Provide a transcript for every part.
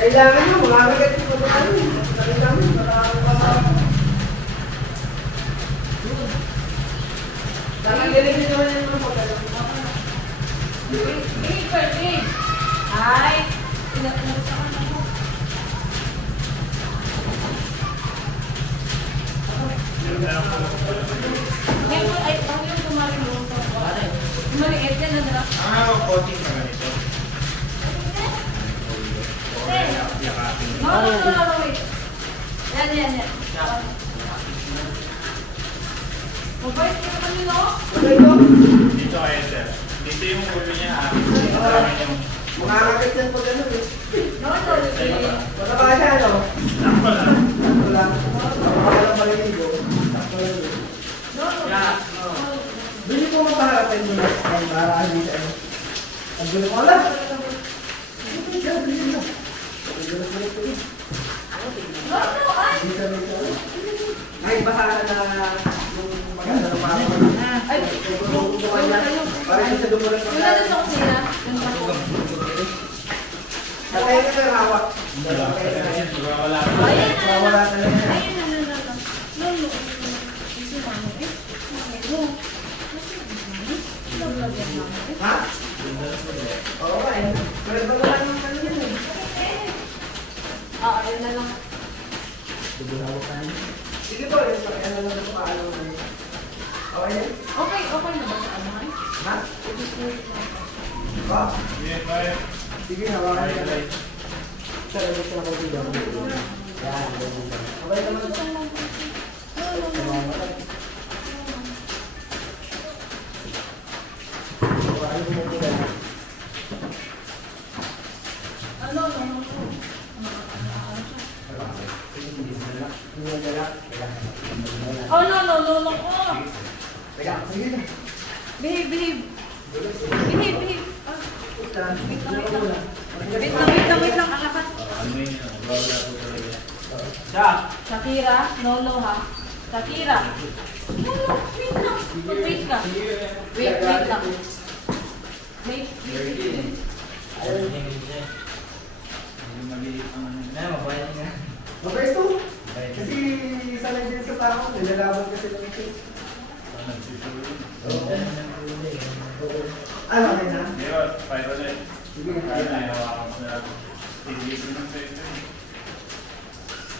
Kailangan nyo, mga kagat ko na kami. Kailangan nyo, makakapasarap. Nakagaling nyo naman yung mga magalang. Big, big. Ay, pinagsakan na mo. Ay, ang yung tumarin mo. Maliit yan na nila. Coating na ganito. No, wait. Yan. Mabait ka naman yun, no? Dito kayo, sir. Dito yung ulo niya, dito namin yung... Mga kagat yan pag gano'n eh. No. Wala ba siya, ano? Sakto lang. Wala. Wala marinig ko. Sakto lang yun. No. Doon niyo po mapaharapin mo ang maaahin sa ano. Ang gulo ko lang. Ay, baka na yung maganda ng mga Ay, parang sa dumulang wala na sa kusina. Natay ka na hawak. Wala. Ayan Wala talaga. Ha? Oo ba eh. Pero ba naman yung ano yun eh. ayun na lang. Sige po, yung ano lang ito paano na yun. Okay? Okay na ba sa anuhan? Ha? Ba? Yeah, bye. Sige, hawakan ka na. Sir, ano siya ako dito? Yan, okay naman. Oh, no. Teka, sige na. Behave. Wait lang, alakas. Ano yun? Wala po talaga. Shakira, no, ha? Shakira. No, wait lang. Wait ka. Wait lang. Wait. Mabait to. Kasi sanay din sa tao, nilalaban kasi ng ito. Ano ka na? Ngayon, 5 ulit. Sige na. Kaya na, hawakan mo na. Tigilin ng sa'yo.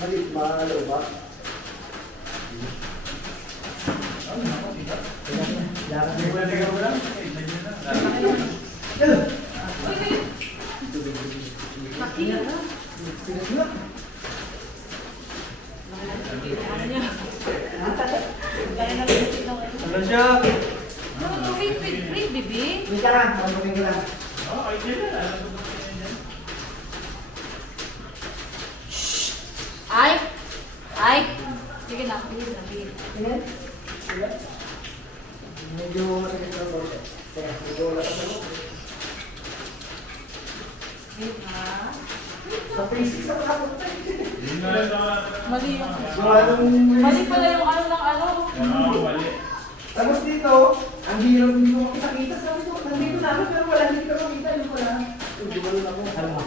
Mali, mahalo ba? Lakad mo na tingnan mo lang. Yan! Shakira. Sige na. Ano siya? No, wait, baby. Wait ka lang, maraming ka lang. Oo, ay dyan na. Ay. Sige na, bigil. Tingnan. Sige. Medyo matigas ng konti. Teka, medyo wala ka sa loob. Wait ha. Sa basics na nakapunta. Yun nga sa... Mali yung... Kung anong... Mali pala yung ano ng ano. Oo, mali. Tapos dito, ang hirap hindi mo makita-kita. Sabi ko, nandito na ako pero wala, hindi ka makita. Yung wala. Hindi mo lang ako. Alam mo.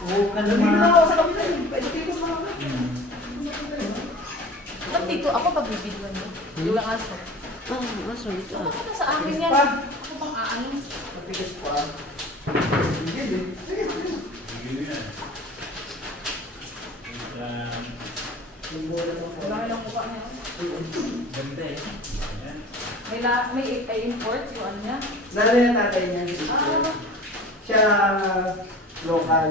Oo, nandito na ako sa kapita. Pwede dito mo ako. Ba't dito ako pagbibidwan mo? Yung aso. Aso ito. Ano sa akin yan? Pa. Ako pang aano. Matigas pa. Sige, sige. Sige yan. Yan. Wala lang kupa niya. Ganda eh. Yan. May import yung ano niya. Nanay na tatay niya. Siya local.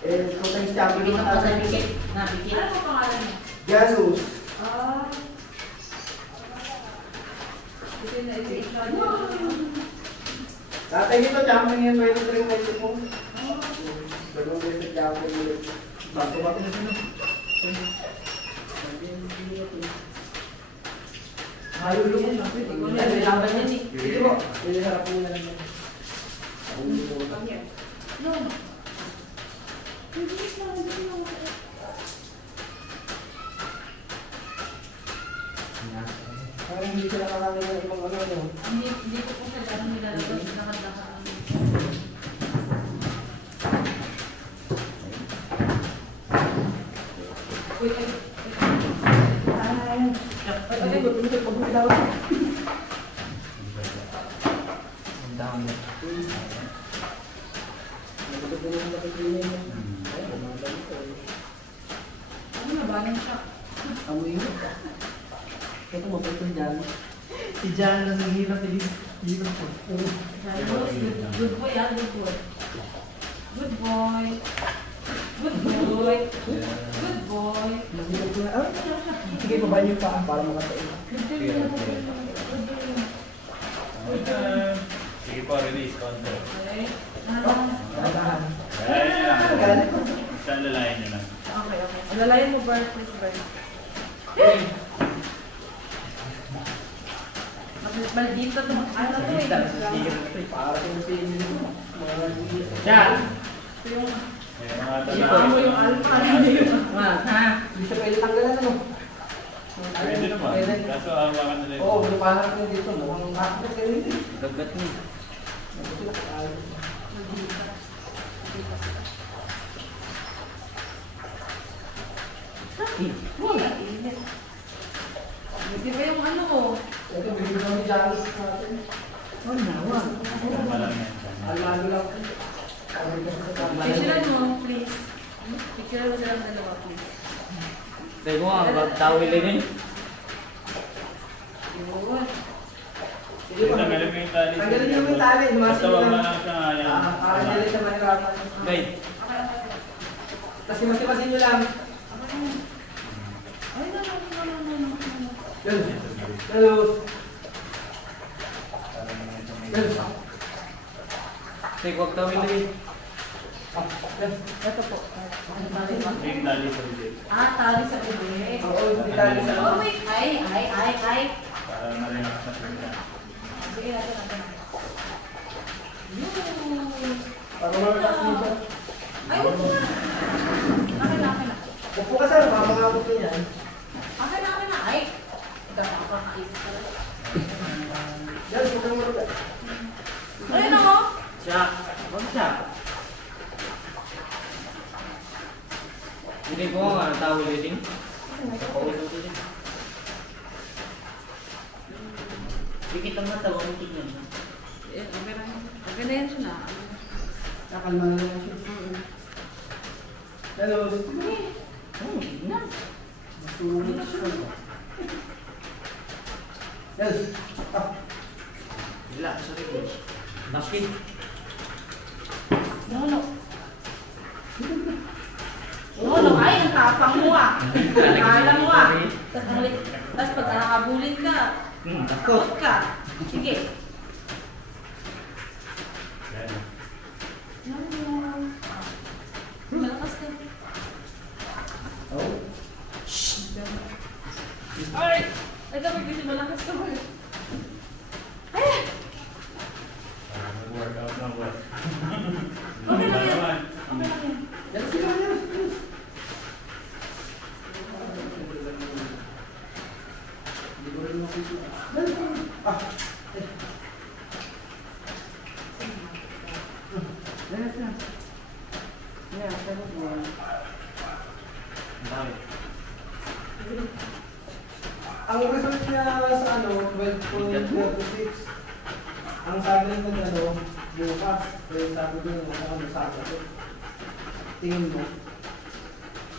Kung tayo champion Bigyan ng ko sa tatay. dikit. Nabigyan. Ano ang pangalan niya? Janus. Ito na ito. Tatay nito champion yan. Pwede rin kayo mo. Dalawang beses champion ulit. Bato-bato na sila. Ayaw lumin. Ikaw na yung laban yan eh. Sige po. Harap mo na lang yan. Come here. No. Parang hindi sila kakain ng ibang ano. Hindi ko po sa dami nilalabas. Nakadakaan. Uy, ay. Ay, gusto ko pag-ilaw. Ang dami. Nagtutulog ko na nakikinin mo. Ay, bumadali ko. Ano na ba? Ano siya? Amoy mo. Ito mapagod dyan. Si Jan na naghihirap hirap po. Good boy, ah. Good boy. Good boy. Good boy. Good boy. Naghihirap ko na. Ah, sige, babae niyo pa para makatain. Good boy. Good boy. Sige po, release concept. Okay. Dahan. Lalayan nyo lang. Galit ko. Saan lalayan nyo lang? Okay, okay. Alalayan mo, Bart. Please, Bart. Maldito to. Ano to eh? Para kung pinin mo. Yan. Ito yung... Eh, mga Ito mo yung alpha. Ano yung... Ha? Hindi siya pwede tanggalan ano. Pwede naman. Kaso hawakan nila Oo, lupahan ko dito. Mukhang makakit ka rin. Gagat mo. Wala, init. Hindi ba yung ano ko? Ito, bigyan kami Janus natin. Malang yan. Alalo lang. Picturean mo, please. Picturean mo silang dalawa, please. Tayo ko nga, tawil din. Yun. Sige po. Tanggalin mo yung tali. Tanggalin niyo yung tali. Basta Lumasin wag lang. na siya yan. Para dali siya mahirapan. Wait. Tapos masimasin niyo lang. Ay, no. Yan. Hello. Yan. Tayo huwag tawil din. Ito po. Ano tali ba? Yung tali sa bibig. Ah, tali sa bibig. Oo, hindi tali sa Oh, wait. Ay. Para marilax na siya. Sige natin. Yun. Para malakas dito. Ay, wag na. Akin na. Upo ka sir, mamangabot ko yan. Akin na. Ay. Nakakaisip ka lang. Yan, suka mo rin. Ayun ako. Siya. Huwag siya. Hindi ko nga, tawil din. Dikit ang mata, huwag mo tignan. Okay na yan siya na. Kakalma na lang siya. Hello. Oh, tignan. Masulit siya. Yes. Ah. Relax, sorry ko. Bakit? No. Ay, ang tapang mo ah. Akala mo ah. Tapos pag nakabulin ka, takot ka. Sige. Malakas ka. Oh. Ay! Ay, kapag kasi malakas ka. Ah. Ang dami. Ang result niya sa ano, 12.36. Ang sabi ng bukas, kaya sabi ko yung sa Sabado. Tingin mo,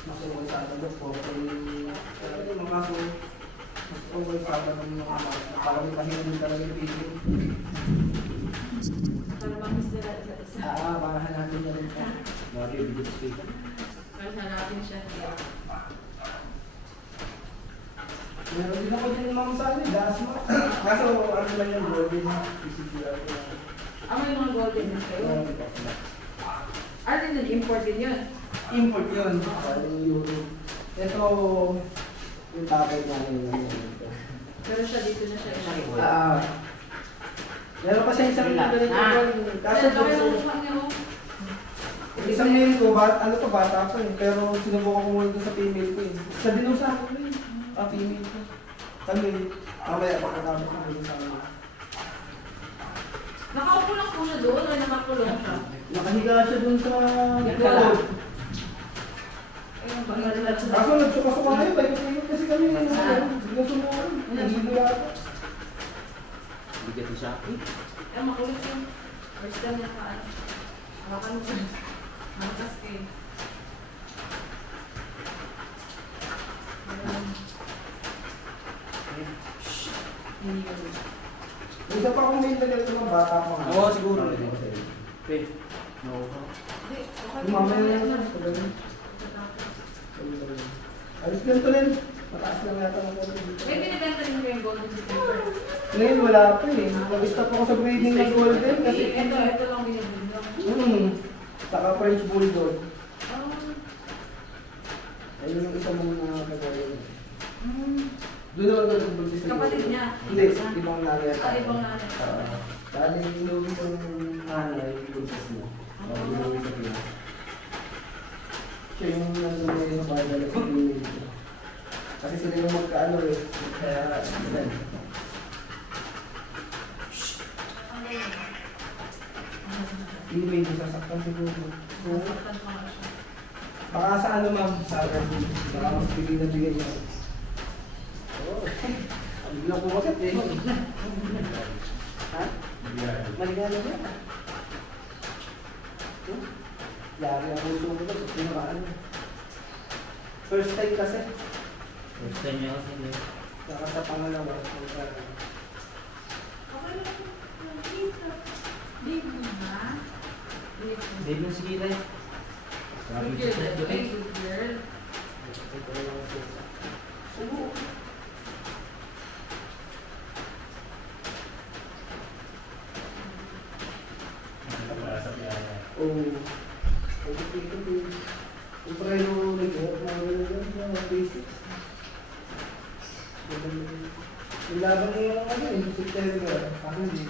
mas okay sa Sabado po. Kaya yung mga ko, mas okay sa Sabado ng mga para may pahinga din talaga yung pili. Para mamis nila isa-isa. Para hanapin niya rin pa. Mga bibigit speaker. Para hanapin siya. Meron din ako din naman sa akin, dasma. Kaso ano lang yung golden na isisira ko. Ang may mga golden na kayo. Ano din, import din yun? Import yun. Yung euro. Ito, yung tapay namin yun. Pero siya dito na siya. Meron pa siya isang ganito. Kaso Ito yung mukha niya mo. isang mail ko, ano to, bata ko eh. Pero sinubukan ko muna sa female ko eh. Sabi nung sa akin eh. Female ko. Kami, mamaya pagkatapos ko muna sa akin. Nakaupo lang po siya doon, ay nakakulong siya. Nakahiga siya dun sa likod. Ayun, baka relax na. Kaso nagsuka-suka kayo, balik-balik kasi kami. Biglang sumukan. Nagibo yata. Bigat siya. Ay, makulit yun. First time niya ka, hawakan mo siya. Nakakas kayo. Hindi ka doon. Isa pa akong mail na ganito ng bata pa nga. Oo, siguro. Pe. No. Hindi, okay. Yung mamaya na yan. Alis ganito rin. Mataas lang yata ng konti dito. May binibenta rin ko yung golden silver. Ngayon wala pa eh. Nag-stop ako sa breeding ng golden kasi... Ito lang binibenta. Saka French Bulldog. Oh. Ayun yung isa mong nagawin. Doon naman nag-buntis na Kapatid niya? Hindi, ibang nanay. Ibang nanay. Dali inuwi yung nanay, buntis mo. Inuwi sa Pinas. Siya yung nandun yung bagal sa Pinas. Kasi sila yung magkaano eh. Kaya, yan. Hindi may sasaktan siguro. Baka sa ano ma'am, sa akin. Baka mas bigay na bigay niya. Oo. Ang biglang kumakit eh. Ha? Maligala ba? Lari ang puso ko doon sa pinakaan. First time kasi. First time niya kasi. Saka sa pangalawa. Leave mo na. Dave na sige tayo. Good girl. Good girl. Oh. Yung preno nag-work na mga basics. Yung laban niya yung ano, yung September. Ako hindi.